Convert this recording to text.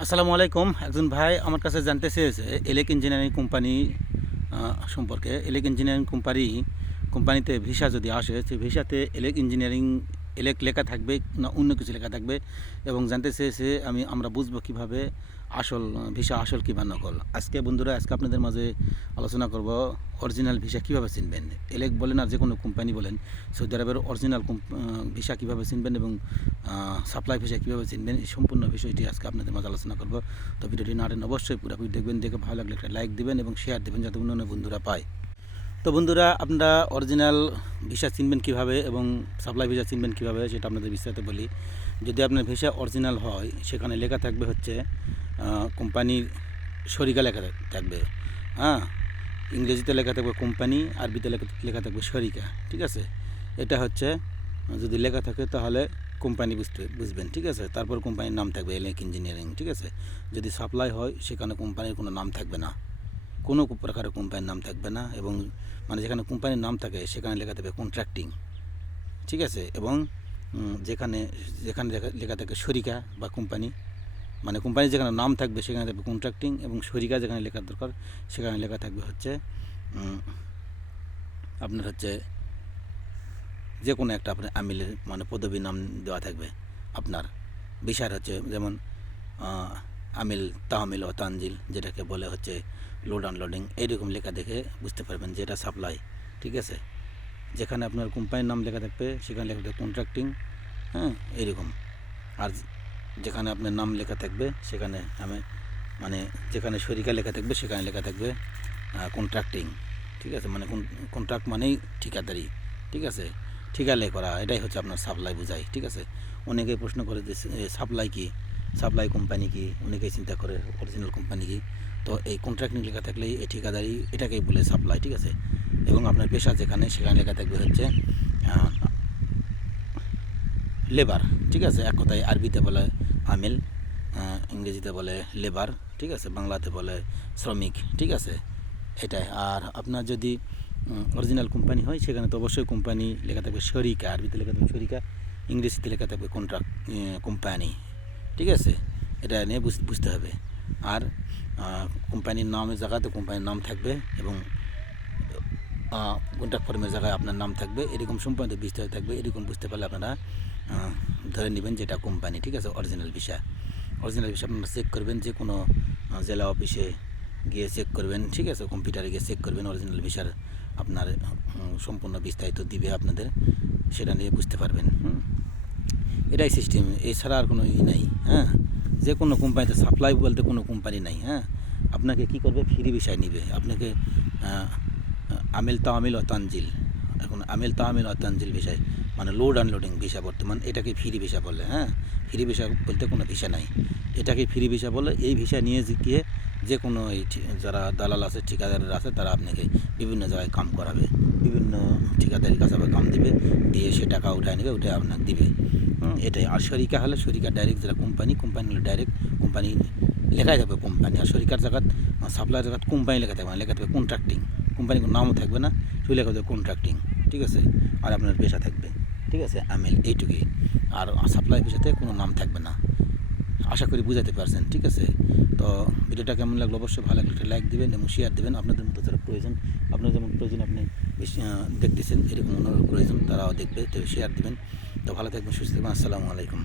আসসালামু আলাইকুম। একজন ভাই আমার কাছে জানতে চেয়েছে এলেক ইঞ্জিনিয়ারিং কোম্পানি সম্পর্কে। এলেক ইঞ্জিনিয়ারিং কোম্পানিতে ভিসা যদি আসে, সেই ভিসাতে এলেক ইঞ্জিনিয়ারিং এলেক লেখা থাকবে না অন্য কিছু লেখা থাকবে, এবং জানতে চেয়েছে আমরা বুঝবো কীভাবে আসল ভিসা আসল কিংবা নকল। আজকে আপনাদের মাঝে আলোচনা করব অরিজিনাল ভিসা কীভাবে চিনবেন। এলেক বলেন আর যে কোনো কোম্পানি বলেন, সৌদি আরবের অরিজিনাল ভিসা কীভাবে চিনবেন এবং সাপ্লাই ভিসা কীভাবে চিনবেন, এই সম্পূর্ণ বিষয়টি আজকে আপনাদের মাঝে আলোচনা করব। তো ভিডিওটি না টেনে অবশ্যই পুরোপুরি দেখবেন, দেখে ভালো লাগলে একটা লাইক দিবেন এবং শেয়ার দেবেন যাতে অন্যান্য বন্ধুরা পায়। তো বন্ধুরা, আপনারা অরিজিনাল ভিসা চিনবেন কীভাবে এবং সাপ্লাই ভিসা চিনবেন কীভাবে সেটা আপনাদের বিস্তারিত বলি। যদি আপনার ভিসা অরিজিনাল হয়, সেখানে লেখা থাকবে হচ্ছে কোম্পানির শরিকা লেখা থাকবে। হ্যাঁ, ইংরেজিতে লেখা থাকবে কোম্পানি, আরবিতে লেখা থাকবে শরিকা। ঠিক আছে, এটা হচ্ছে যদি লেখা থাকে তাহলে কোম্পানি বুঝবেন। ঠিক আছে, তারপর কোম্পানির নাম থাকবে এলেক ইঞ্জিনিয়ারিং। ঠিক আছে, যদি সাপ্লাই হয় সেখানে কোম্পানির কোনো নাম থাকবে না, কোনো প্রকারের কোম্পানির নাম থাকবে না, এবং যেখানে কোম্পানির নাম থাকে সেখানে লেখা থাকবে কন্ট্রাক্টিং। ঠিক আছে, এবং যেখানে যেখানে লেখা থাকে শরিকা বা কোম্পানি, কোম্পানির যেখানে নাম থাকবে সেখানে থাকবে কন্ট্রাক্টিং, এবং শরিকা যেখানে লেখার দরকার সেখানে লেখা থাকবে হচ্ছে আপনার হচ্ছে যে কোনো একটা আপনার আমিলের পদবী নাম দেওয়া থাকবে আপনার ভিসার। হচ্ছে যেমন আমিল, তাহমিল ও তানজিল, যেটাকে বলে হচ্ছে লোড আনলোডিং, এইরকম লেখা দেখে বুঝতে পারবেন যে এটা সাপ্লাই। ঠিক আছে, যেখানে আপনার কোম্পানির নাম লেখা থাকবে সেখানে লেখা থাকবে কন্ট্রাক্টিং। হ্যাঁ, এইরকম। আর যেখানে আপনার নাম লেখা থাকবে সেখানে যেখানে শরিকা লেখা থাকবে সেখানে লেখা থাকবে কন্ট্রাক্টিং। ঠিক আছে, কন্ট্রাক্ট মানেই ঠিকাদারি। ঠিক আছে, ঠিকালে করা, এটাই হচ্ছে আপনার সাপ্লাই বোঝায়। ঠিক আছে, অনেকেই প্রশ্ন করে যে সাপ্লাই কি, সাপ্লাই কোম্পানি কি, অনেকেই চিন্তা করে অরিজিনাল কোম্পানি কি। তো এই কন্ট্রাক্টিং লেখা থাকলে এই ঠিকাদারি, এটাকেই বলে সাপ্লাই। ঠিক আছে, এবং আপনার পেশা যেখানে সেখানে লেখা থাকবে হচ্ছে লেবার। ঠিক আছে, এক কথায় আরবিতে বলে আমিল, ইংরেজিতে বলে লেবার। ঠিক আছে, বাংলাতে বলে শ্রমিক। ঠিক আছে, এটাই। আর আপনার যদি অরিজিনাল কোম্পানি হয় সেখানে তো অবশ্যই কোম্পানি লেখা থাকবে শরিকা, আরবিতে লেখা থাকবে শরিকা, ইংরেজিতে লেখা থাকবে কন্ট্রাক্ট কোম্পানি। ঠিক আছে, এটা নিয়ে বুঝতে হবে। আর কোম্পানির নামের জায়গাতে কোম্পানির নাম থাকবে, এবং কন্ট্রাক্ট ফর্মের জায়গায় আপনার নাম থাকবে, এরকম সম্পূর্ণ বিস্তারিত থাকবে। এরকম বুঝতে পারলে আপনারা ধরে নেবেন যেটা কোম্পানি। ঠিক আছে, অরিজিনাল ভিসা। অরিজিনাল ভিসা আপনারা চেক করবেন, যে কোনো জেলা অফিসে গিয়ে চেক করবেন। ঠিক আছে, কম্পিউটারে গিয়ে চেক করবেন, অরিজিনাল ভিসার আপনার সম্পূর্ণ বিস্তারিত দিবে আপনাদের, সেটা নিয়ে বুঝতে পারবেন। এটাই সিস্টেম, এছাড়া আর কোনো নেই। হ্যাঁ, যে কোনো কোম্পানিতে সাপ্লাই বলতে কোনো কোম্পানি নাই। হ্যাঁ, আপনাকে কী করবে, ফ্রি ভিসায় নিবে আপনাকে। আমিল তামিল ও তানজিল, এখন আমিল তামিল ও তানজিল ভিসায় লোড আনলোডিং ভিসা বর্তমান, এটাকে ফ্রি ভিসা বলে। হ্যাঁ, ফ্রি ভিসা বলতে কোনো ভিসা নাই, এটাকে ফ্রি ভিসা বলে। এই ভিসা নিয়ে গিয়ে যে কোনো যারা দালাল আছে, ঠিকাদাররা আছে, তারা আপনাকে বিভিন্ন জায়গায় কাম করাবে, বিভিন্ন ঠিকাদারির কাছে কাম দিবে, দিয়ে সে টাকা উঠায় নেবে, উঠে আপনাকে দিবে। এটাই। আর শরিকা হলে শরিকা ডাইরেক্ট, যারা কোম্পানি হলে ডাইরেক্ট কোম্পানি লেখাই থাকবে কোম্পানি, আর শরিকার জায়গাত সাপ্লাইয়ের জায়গাত কোম্পানি লেখা থাকবে না, লেখা থাকবে কন্ট্রাক্টিং। কোম্পানির কোনো নামও থাকবে না, শুধু লেখা থাকবে কন্ট্রাক্টিং। ঠিক আছে, আর আপনার পেশা থাকবে। ঠিক আছে, আমিল, এইটুকুই। আর সাপ্লাই পেশাতে কোনো নাম থাকবে না। আশা করি বুঝাতে পারছেন। ঠিক আছে, তো ভিডিওটা কেমন লাগলো অবশ্যই ভালো লাগলে একটা লাইক দেবেন এবং শেয়ার দেবেন। আপনাদের মতো যারা প্রয়োজন, আপনার যেমন প্রয়োজন আপনি দেখতেছেন, এরকম ওনার প্রয়োজন তারাও দেখবে, তো শেয়ার দেবেন। তো ভালো থাকবেন, সুস্থ থাকবেন। আসসালামু আলাইকুম।